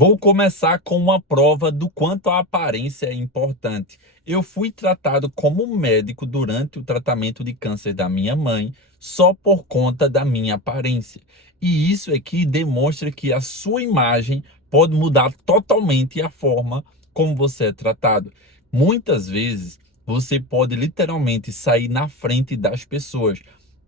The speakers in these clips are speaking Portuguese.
Vou começar com uma prova do quanto a aparência é importante. Eu fui tratado como médico durante o tratamento de câncer da minha mãe, só por conta da minha aparência. E isso aqui demonstra que a sua imagem pode mudar totalmente a forma como você é tratado. Muitas vezes você pode literalmente sair na frente das pessoas.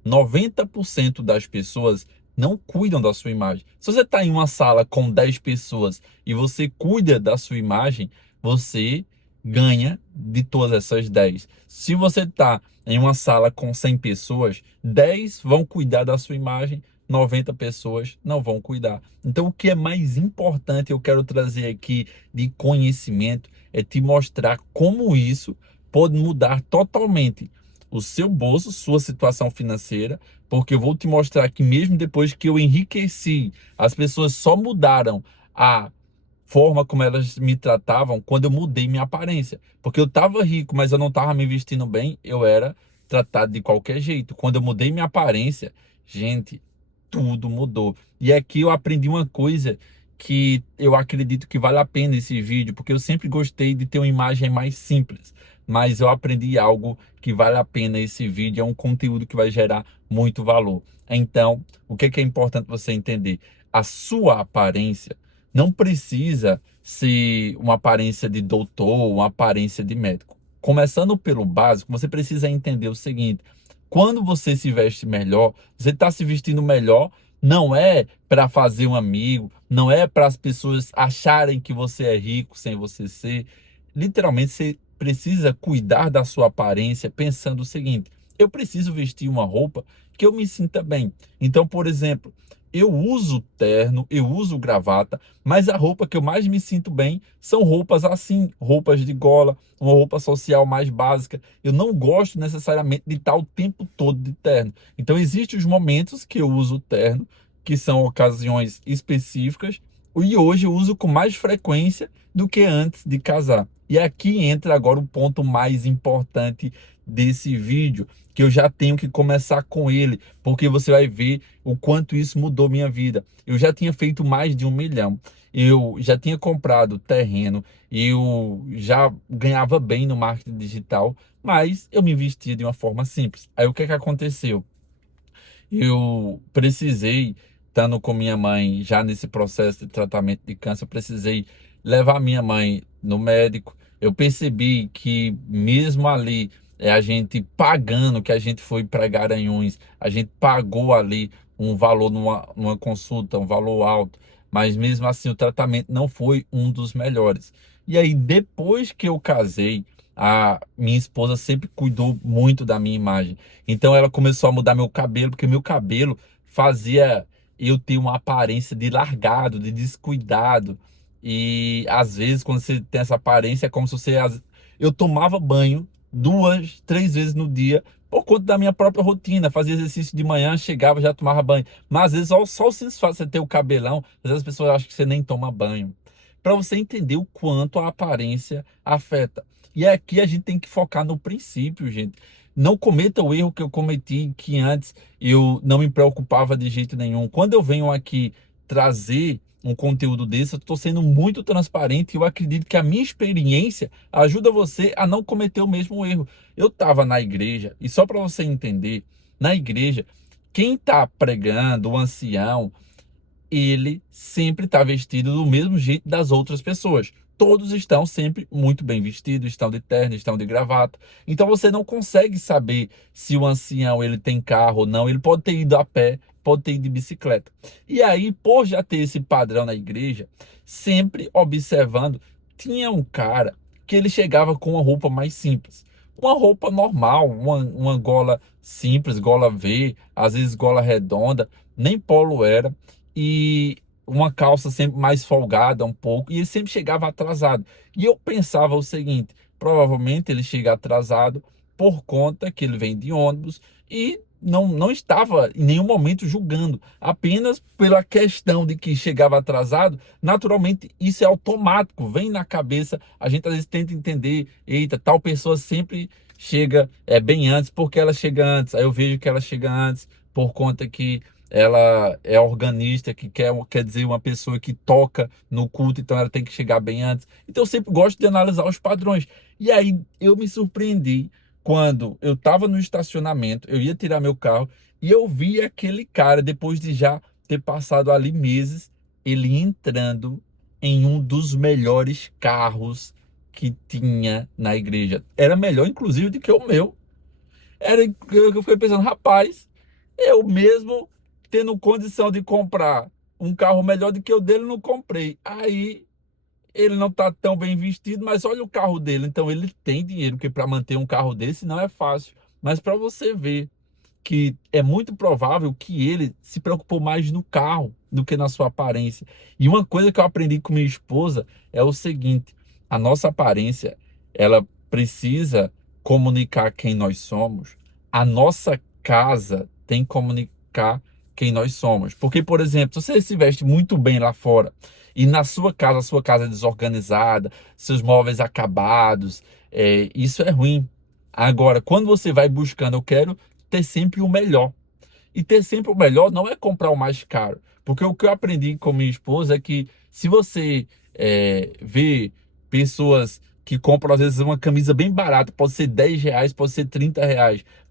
90% das pessoas não cuidam da sua imagem. Se você está em uma sala com 10 pessoas e você cuida da sua imagem, você ganha de todas essas 10. Se você está em uma sala com 100 pessoas, 10 vão cuidar da sua imagem, 90 pessoas não vão cuidar. Então, o que é mais importante, eu quero trazer aqui de conhecimento, é te mostrar como isso pode mudar totalmente o seu bolso, sua situação financeira, porque eu vou te mostrar que mesmo depois que eu enriqueci, as pessoas só mudaram a forma como elas me tratavam quando eu mudei minha aparência. Porque eu estava rico, mas eu não estava me vestindo bem, eu era tratado de qualquer jeito. Quando eu mudei minha aparência, gente, tudo mudou. E aqui eu aprendi uma coisa que eu acredito que vale a pena esse vídeo, porque eu sempre gostei de ter uma imagem mais simples, mas eu aprendi algo que vale a pena esse vídeo, é um conteúdo que vai gerar muito valor. Então, o que é importante você entender? A sua aparência não precisa ser uma aparência de doutor, uma aparência de médico. Começando pelo básico, você precisa entender o seguinte: quando você se veste melhor, você está se vestindo melhor, não é para fazer um amigo, não é para as pessoas acharem que você é rico sem você ser. Literalmente, você precisa cuidar da sua aparência pensando o seguinte: eu preciso vestir uma roupa que eu me sinta bem. Então, por exemplo, eu uso terno, eu uso gravata, mas a roupa que eu mais me sinto bem são roupas assim, roupas de gola, uma roupa social mais básica. Eu não gosto necessariamente de estar o tempo todo de terno. Então, existem os momentos que eu uso terno, que são ocasiões específicas, e hoje eu uso com mais frequência do que antes de casar. E aqui entra agora o ponto mais importante desse vídeo, que eu já tenho que começar com ele, porque você vai ver o quanto isso mudou minha vida. Eu já tinha feito mais de 1 milhão, eu já tinha comprado terreno, eu já ganhava bem no marketing digital, mas eu me vestia de uma forma simples. Aí o que é que aconteceu? Eu precisei, estando com minha mãe já nesse processo de tratamento de câncer, eu precisei levar minha mãe no médico. Eu percebi que mesmo ali, a gente pagando, que a gente foi para Garanhuns, a gente pagou ali um valor numa consulta, um valor alto, mas mesmo assim o tratamento não foi um dos melhores. E aí, depois que eu casei, a minha esposa sempre cuidou muito da minha imagem. Então ela começou a mudar meu cabelo, porque meu cabelo fazia eu ter uma aparência de largado, de descuidado. E às vezes, quando você tem essa aparência, é como se você. Eu tomava banho 2, 3 vezes no dia por conta da minha própria rotina. Fazia exercício de manhã, chegava, já tomava banho. Mas às vezes, só o simples fato de você ter o cabelão, às vezes as pessoas acham que você nem toma banho. Para você entender o quanto a aparência afeta. E aqui a gente tem que focar no princípio, gente. Não cometa o erro que eu cometi, que antes eu não me preocupava de jeito nenhum. Quando eu venho aqui trazer um conteúdo desse, eu estou sendo muito transparente e eu acredito que a minha experiência ajuda você a não cometer o mesmo erro. Eu estava na igreja, e só para você entender, na igreja, quem está pregando, o ancião, ele sempre está vestido do mesmo jeito das outras pessoas. Todos estão sempre muito bem vestidos, estão de terno, estão de gravata. Então você não consegue saber se o ancião ele tem carro ou não. Ele pode ter ido a pé, pode ter ido de bicicleta. E aí, por já ter esse padrão na igreja, sempre observando, tinha um cara que ele chegava com uma roupa mais simples. Uma roupa normal, uma gola simples, gola V, às vezes gola redonda, nem polo era, e uma calça sempre mais folgada um pouco, e ele sempre chegava atrasado. E eu pensava o seguinte: provavelmente ele chega atrasado por conta que ele vem de ônibus e não estava em nenhum momento julgando, apenas pela questão de que chegava atrasado. Naturalmente isso é automático, vem na cabeça, a gente às vezes tenta entender: eita, tal pessoa sempre chega bem antes, porque ela chega antes. Aí eu vejo que ela chega antes por conta que ela é organista, que quer dizer uma pessoa que toca no culto, então ela tem que chegar bem antes. Então eu sempre gosto de analisar os padrões. E aí eu me surpreendi quando eu estava no estacionamento, eu ia tirar meu carro e eu vi aquele cara, depois de já ter passado ali meses, ele entrando em um dos melhores carros que tinha na igreja. Era melhor, inclusive, do que o meu. Eu fiquei pensando, rapaz, eu mesmo tendo condição de comprar um carro melhor do que o dele, não comprei. Aí ele não está tão bem vestido, mas olha o carro dele. Então ele tem dinheiro, porque para manter um carro desse não é fácil. Mas para você ver que é muito provável que ele se preocupou mais no carro do que na sua aparência. E uma coisa que eu aprendi com minha esposa é o seguinte: a nossa aparência, ela precisa comunicar quem nós somos. A nossa casa tem que comunicar quem nós somos. Porque, por exemplo, se você se veste muito bem lá fora e na sua casa, a sua casa é desorganizada, seus móveis acabados, isso é ruim. Agora, quando você vai buscando, eu quero ter sempre o melhor. E ter sempre o melhor não é comprar o mais caro. Porque o que eu aprendi com minha esposa é que se você vê pessoas que compram, às vezes, uma camisa bem barata, pode ser R$ 10, pode ser R$ 30,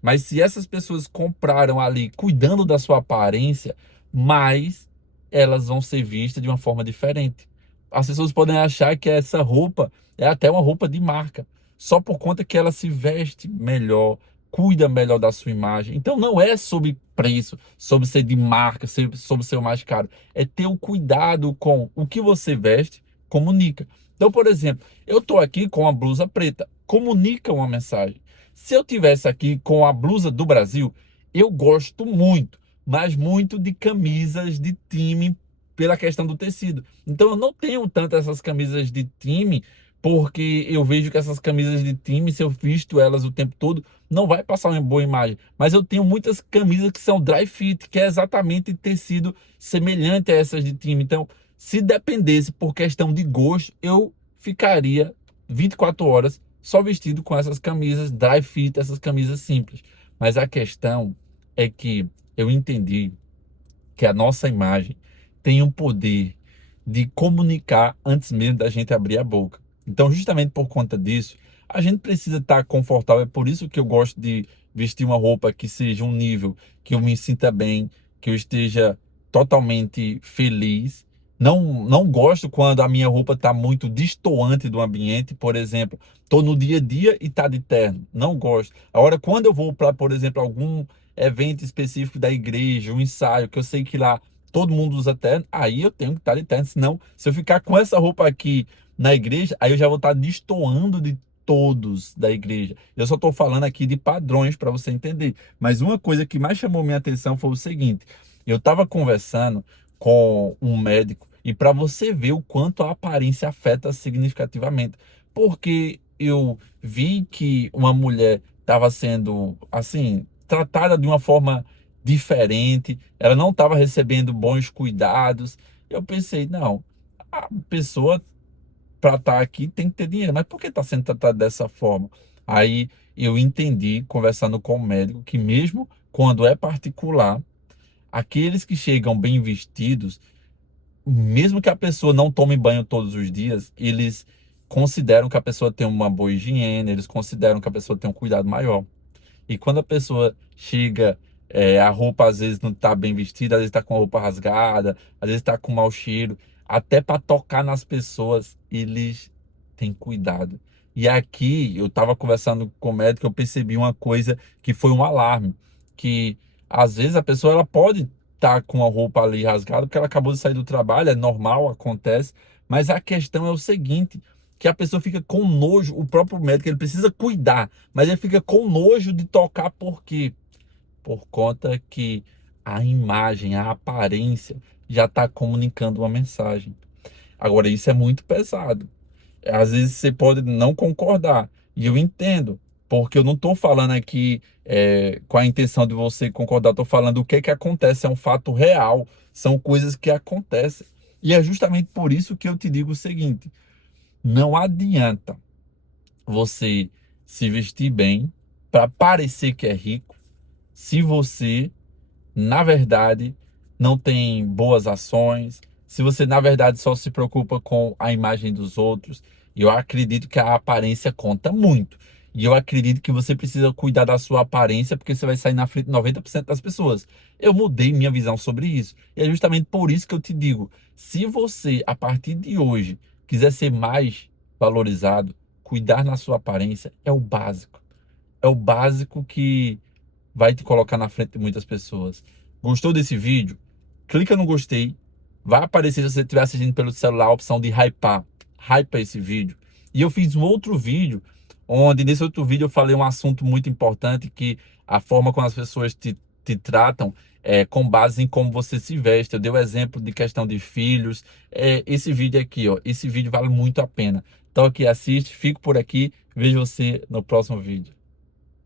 mas se essas pessoas compraram ali cuidando da sua aparência, mais elas vão ser vistas de uma forma diferente. As pessoas podem achar que essa roupa é até uma roupa de marca, só por conta que ela se veste melhor, cuida melhor da sua imagem. Então não é sobre preço, sobre ser de marca, sobre ser o mais caro. É ter o cuidado com o que você veste, comunica. Então, por exemplo, eu estou aqui com a blusa preta, comunica uma mensagem. Se eu tivesse aqui com a blusa do Brasil, eu gosto muito, mas muito de camisas de time pela questão do tecido. Então eu não tenho tanto essas camisas de time, porque eu vejo que essas camisas de time, se eu visto elas o tempo todo, não vai passar uma boa imagem. Mas eu tenho muitas camisas que são dry fit, que é exatamente tecido semelhante a essas de time. Então, se dependesse por questão de gosto, eu ficaria 24 horas só vestido com essas camisas dry fit, essas camisas simples. Mas a questão é que eu entendi que a nossa imagem tem o poder de comunicar antes mesmo da gente abrir a boca. Então, justamente por conta disso, a gente precisa estar confortável. É por isso que eu gosto de vestir uma roupa que seja um nível que eu me sinta bem, que eu esteja totalmente feliz. Não gosto quando a minha roupa está muito destoante do ambiente. Por exemplo, estou no dia a dia e está de terno. Não gosto. Agora, quando eu vou para, por exemplo, algum evento específico da igreja, um ensaio, que eu sei que lá todo mundo usa terno, aí eu tenho que estar de terno. Senão, se eu ficar com essa roupa aqui na igreja, aí eu já vou estar destoando de todos da igreja. Eu só estou falando aqui de padrões para você entender. Mas uma coisa que mais chamou minha atenção foi o seguinte: eu estava conversando com um médico e para você ver o quanto a aparência afeta significativamente, porque eu vi que uma mulher estava sendo assim tratada de uma forma diferente, ela não estava recebendo bons cuidados. Eu pensei, não, a pessoa para estar aqui tem que ter dinheiro, mas por que está sendo tratada dessa forma? Aí eu entendi, conversando com o médico, que mesmo quando é particular, aqueles que chegam bem vestidos, mesmo que a pessoa não tome banho todos os dias, eles consideram que a pessoa tem uma boa higiene, eles consideram que a pessoa tem um cuidado maior. E quando a pessoa chega, a roupa às vezes não está bem vestida, às vezes está com a roupa rasgada, às vezes está com mau cheiro, até para tocar nas pessoas, eles têm cuidado. E aqui eu estava conversando com o médico, eu percebi uma coisa que foi um alarme, que às vezes a pessoa ela pode estar com a roupa ali rasgada, porque ela acabou de sair do trabalho, é normal, acontece, mas a questão é o seguinte, que a pessoa fica com nojo, o próprio médico, ele precisa cuidar, mas ele fica com nojo de tocar, por quê? Por conta que a imagem, a aparência já está comunicando uma mensagem. Agora, isso é muito pesado. Às vezes você pode não concordar, e eu entendo, porque eu não estou falando aqui com a intenção de você concordar, estou falando o que é que acontece, é um fato real, são coisas que acontecem. E é justamente por isso que eu te digo o seguinte: não adianta você se vestir bem para parecer que é rico, se você, na verdade, não tem boas ações, se você na verdade só se preocupa com a imagem dos outros, eu acredito que a aparência conta muito. E eu acredito que você precisa cuidar da sua aparência porque você vai sair na frente de 90% das pessoas. Eu mudei minha visão sobre isso. E é justamente por isso que eu te digo, se você, a partir de hoje, quiser ser mais valorizado, cuidar na sua aparência é o básico. É o básico que vai te colocar na frente de muitas pessoas. Gostou desse vídeo? Clica no gostei. Vai aparecer, se você estiver assistindo pelo celular, a opção de hypar. Hypa esse vídeo. E eu fiz um outro vídeo, onde nesse outro vídeo eu falei um assunto muito importante, que a forma como as pessoas te tratam é com base em como você se veste. Eu dei o exemplo de questão de filhos. Esse vídeo aqui, ó, esse vídeo vale muito a pena. Então aqui, assiste, fico por aqui, vejo você no próximo vídeo.